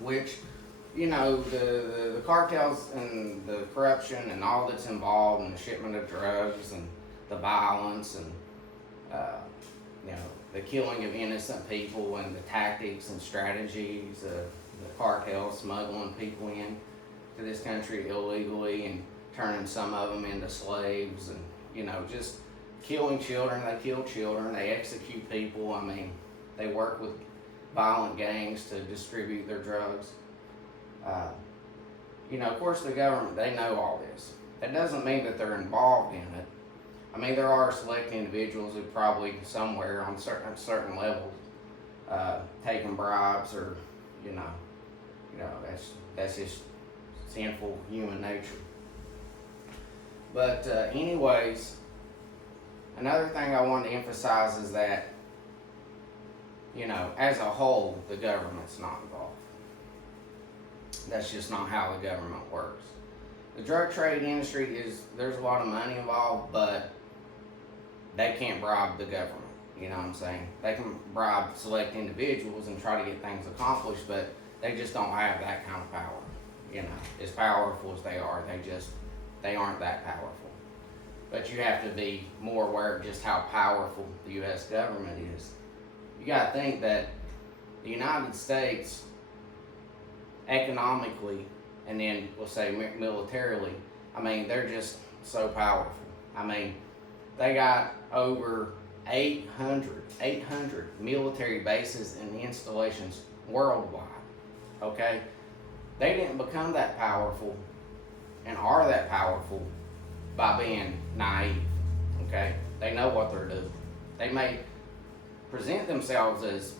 which, you know, the cartels and the corruption and all that's involved in the shipment of drugs and the violence and, uh, you know, the killing of innocent people and the tactics and strategies of the cartels smuggling people in to this country illegally and turning some of them into slaves and, you know, just killing children. They kill children, they execute people. I mean, they work with violent gangs to distribute their drugs. Uh, you know, of course, the government, they know all this. That doesn't mean that they're involved in it. I mean, there are select individuals who probably somewhere on certain levels taking bribes or, you know, that's just sinful human nature. But anyways, another thing I want to emphasize is that, you know, as a whole, the government's not involved. That's just not how the government works. The drug trade industry there's a lot of money involved, but they can't bribe the government. You know what I'm saying? They can bribe select individuals and try to get things accomplished, but they just don't have that kind of power. You know, as powerful as they are, they aren't that powerful. But you have to be more aware of just how powerful the U.S. government is. You got to think that the United States, economically, and then we'll say militarily, I mean, they're just so powerful. I mean, they got over 800 military bases and installations worldwide, okay? They didn't become that powerful and are that powerful by being naive, okay? They know what they're doing. They may present themselves as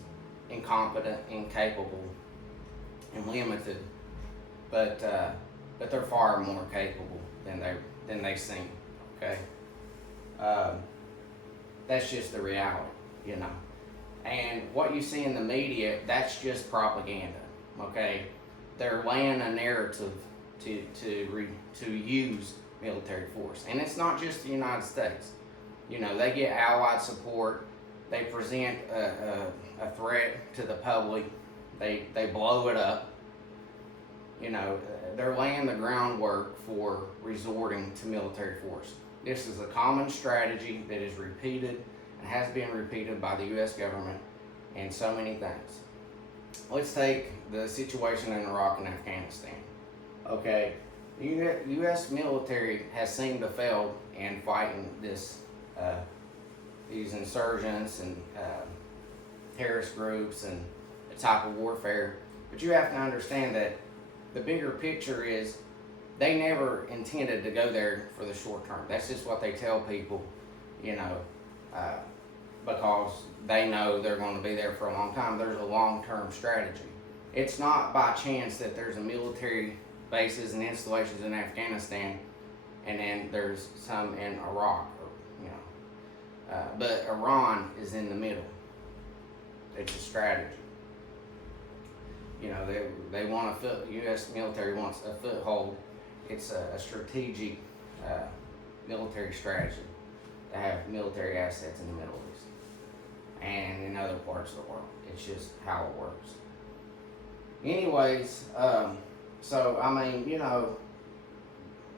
incompetent, incapable, and limited, but they're far more capable than they seem, okay? That's just the reality, you know. And what you see in the media, that's just propaganda, okay? They're laying a narrative to use military force, and it's not just the United States. You know, they get allied support. They present a threat to the public. They blow it up. You know, they're laying the groundwork for resorting to military force. This is a common strategy that is repeated and has been repeated by the U.S. government in so many things. Let's take the situation in Iraq and Afghanistan. Okay, the U.S. military has seemed to fail in fighting these insurgents and terrorist groups and the type of warfare. But you have to understand that the bigger picture is they never intended to go there for the short term. That's just what they tell people, you know, because they know they're going to be there for a long time. There's a long-term strategy. It's not by chance that there's a military bases and installations in Afghanistan, and then there's some in Iraq, or, you know. But Iran is in the middle. It's a strategy. You know, they want U.S. military wants a foothold. It's a strategic military strategy to have military assets in the Middle East and in other parts of the world. It's just how it works. Anyways, so I mean, you know,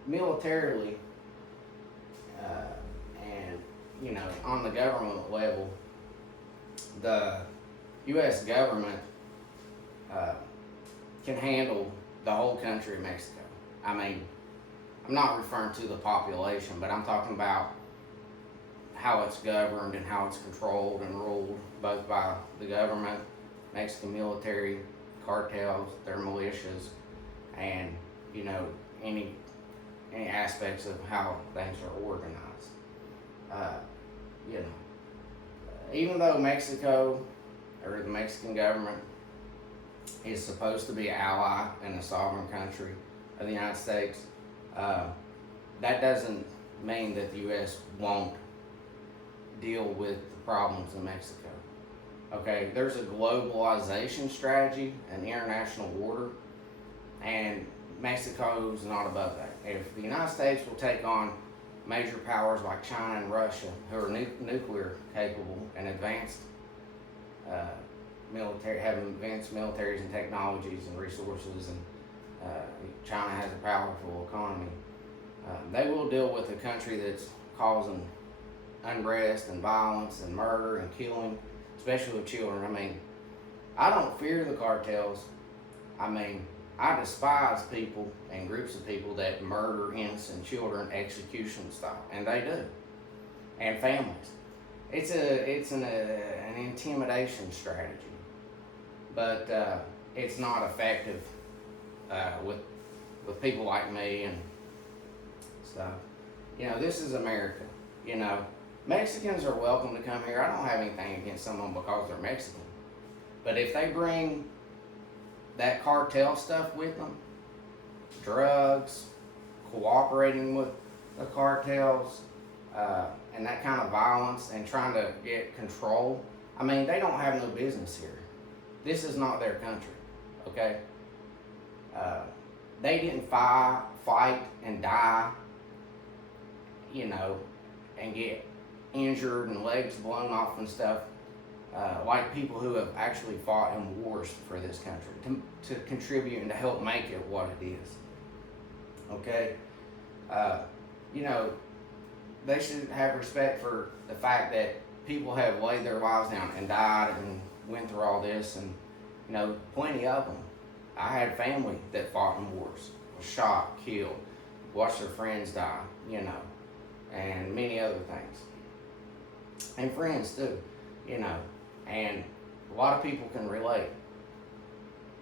militarily and, you know, on the government level, the U.S. government can handle the whole country of Mexico. I mean, I'm not referring to the population, but I'm talking about how it's governed and how it's controlled and ruled both by the government, Mexican military, cartels, their militias, and, you know, any aspects of how things are organized. You know, even though Mexico or the Mexican government is supposed to be an ally and a sovereign country of the United States, that doesn't mean that the U.S. won't deal with the problems in Mexico. Okay, there's a globalization strategy, an international order, and Mexico's not above that. If the United States will take on major powers like China and Russia, who are nuclear capable and advanced military, having advanced militaries and technologies and resources, and China has a powerful economy. They will deal with a country that's causing unrest and violence and murder and killing, especially with children. I mean, I don't fear the cartels. I mean, I despise people and groups of people that murder innocent children execution style, and they do, and families. It's an intimidation strategy, but it's not effective with people like me and stuff. You know, this is America. You know, Mexicans are welcome to come here. I don't have anything against someone because they're Mexican, but if they bring that cartel stuff with them, drugs, cooperating with the cartels, and that kind of violence and trying to get control, I mean, they don't have no business here. This is not their country, okay? They didn't fight and die, you know, and get injured and legs blown off and stuff, like people who have actually fought in wars for this country to contribute and to help make it what it is. Okay? You know, they should have respect for the fact that people have laid their lives down and died and went through all this, and, you know, plenty of them. I had family that fought in wars, was shot, killed, watched their friends die, you know, and many other things. And friends too, you know, and a lot of people can relate,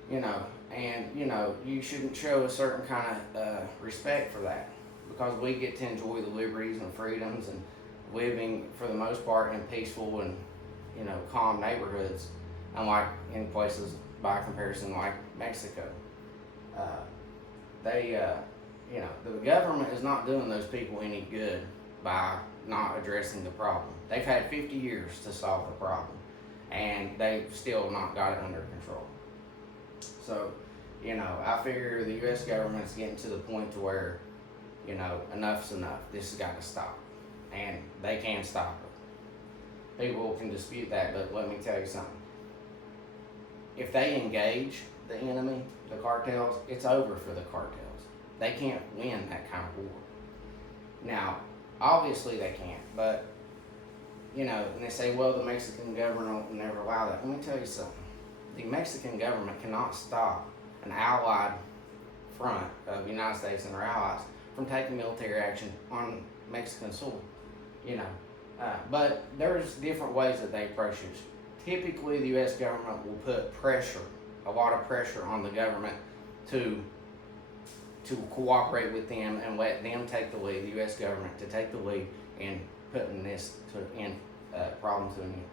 you know, and, you know, you shouldn't show a certain kind of respect for that, because we get to enjoy the liberties and freedoms and living, for the most part, in peaceful and, you know, calm neighborhoods, unlike in places, by comparison, like Mexico. You know, the government is not doing those people any good by not addressing the problem. They've had 50 years to solve the problem, and they've still not got it under control. So, you know, I figure the U.S. government's getting to the point to where, you know, enough's enough. This has got to stop, and they can stop it. People can dispute that, but let me tell you something. If they engage the enemy, the cartels, it's over for the cartels. They can't win that kind of war. Now, obviously they can't, but, you know, and they say, well, the Mexican government will never allow that. Let me tell you something. The Mexican government cannot stop an allied front of the United States and their allies from taking military action on Mexican soil, you know. But there's different ways that they approach it. Typically, the U.S. government will put pressure, a lot of pressure on the government to cooperate with them and let them take the lead, the U.S. government to take the lead in putting this problem to an end.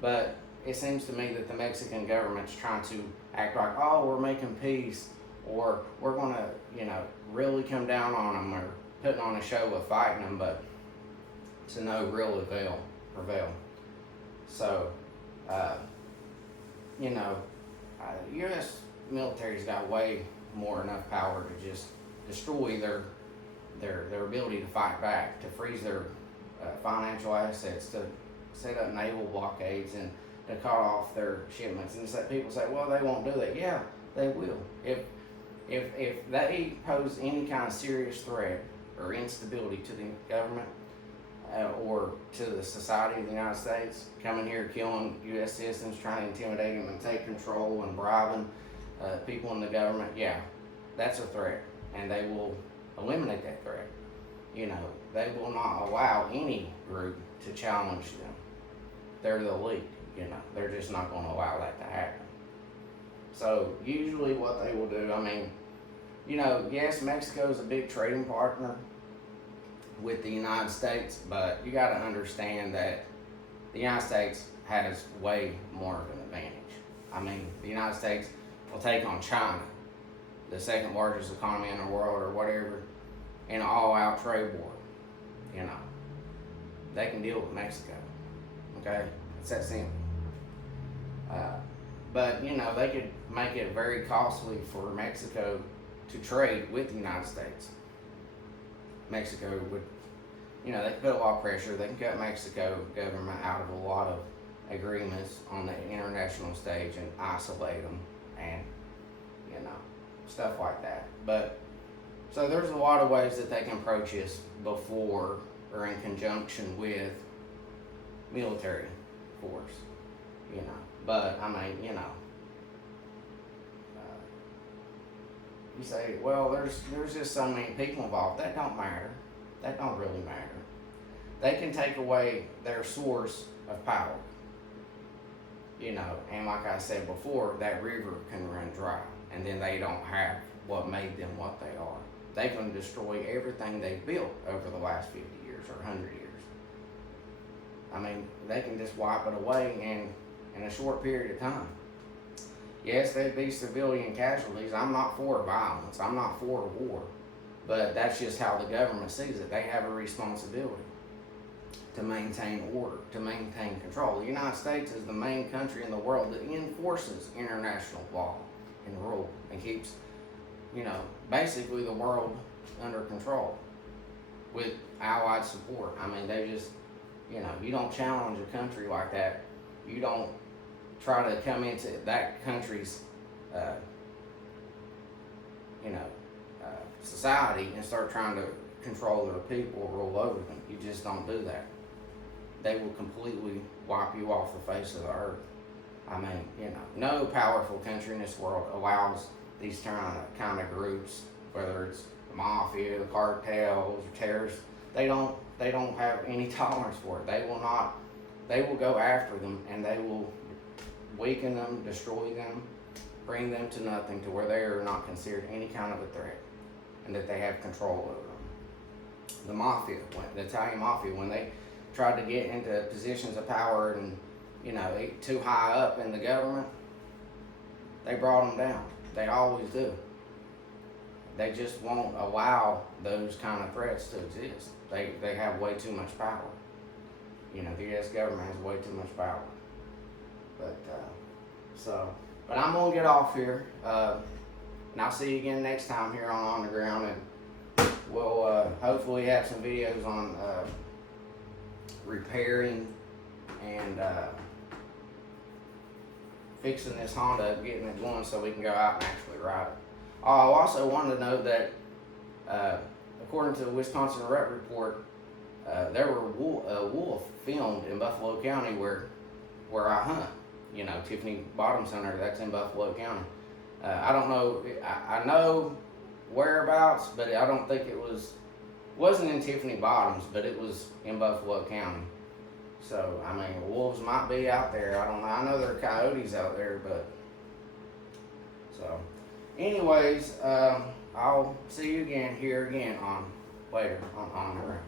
But it seems to me that the Mexican government's trying to act like, oh, we're making peace, or we're going to, you know, really come down on them, or putting on a show of fighting them, but to no real prevail. So, you know, U.S. military's got way more enough power to just destroy their ability to fight back, to freeze their financial assets, to set up naval blockades, and to cut off their shipments. And people say, well, they won't do that. Yeah, they will. If they pose any kind of serious threat or instability to the government or to the society of the United States, coming here, killing U.S. citizens, trying to intimidate them and take control and bribing people in the government, yeah, that's a threat, and they will eliminate that threat. You know, they will not allow any group to challenge them. They're the elite, you know, they're just not going to allow that to happen. So usually what they will do, I mean, you know, yes, Mexico is a big trading partner with the United States, but you got to understand that the United States has way more of an advantage. I mean, the United States will take on China, the second largest economy in the world or whatever, in an all-out trade war. You know, they can deal with Mexico. Okay, it's that simple. But you know, they could make it very costly for Mexico to trade with the United States. Mexico would, you know, they can put a lot of pressure. They can cut Mexico government out of a lot of agreements on the international stage and isolate them, and you know, stuff like that. But so there's a lot of ways that they can approach us before or in conjunction with military force, you know. But I mean, you know, you say, well, there's just so many people involved. That don't matter. That don't really matter. They can take away their source of power, you know, and like I said before, that river can run dry, and then they don't have what made them what they are. They can destroy everything they've built over the last 50 years or 100 years. I mean, they can just wipe it away in a short period of time. Yes, there'd be civilian casualties. I'm not for violence. I'm not for war. But that's just how the government sees it. They have a responsibility to maintain order, to maintain control. The United States is the main country in the world that enforces international law and rule and keeps, you know, basically the world under control with allied support. I mean, they just, you know, you don't challenge a country like that. You don't try to come into that country's, society and start trying to control their people or rule over them. You just don't do that. They will completely wipe you off the face of the earth. I mean, you know, no powerful country in this world allows these kind of groups, whether it's the mafia, the cartels, or terrorists. They don't have any tolerance for it. They will go after them, and they will weaken them, destroy them, bring them to nothing, to where they are not considered any kind of a threat, and that they have control over them. The mafia, the Italian mafia, when they tried to get into positions of power and, you know, too high up in the government, they brought them down. They always do. They just won't allow those kind of threats to exist. They have way too much power. You know, the U.S. government has way too much power. But I'm gonna get off here, and I'll see you again next time here on the Ground, and we'll hopefully have some videos on repairing and fixing this Honda, getting it going so we can go out and actually ride it. I also wanted to note that according to the Wisconsin Rep Report, there were wolf filmed in Buffalo County where I hunt. You know, Tiffany Bottoms Hunter, that's in Buffalo County. I don't know, I know whereabouts, but I don't think wasn't in Tiffany Bottoms, but it was in Buffalo County. So, I mean, wolves might be out there. I don't know. I know there are coyotes out there, but so anyways, I'll see you again here again later on the Ground.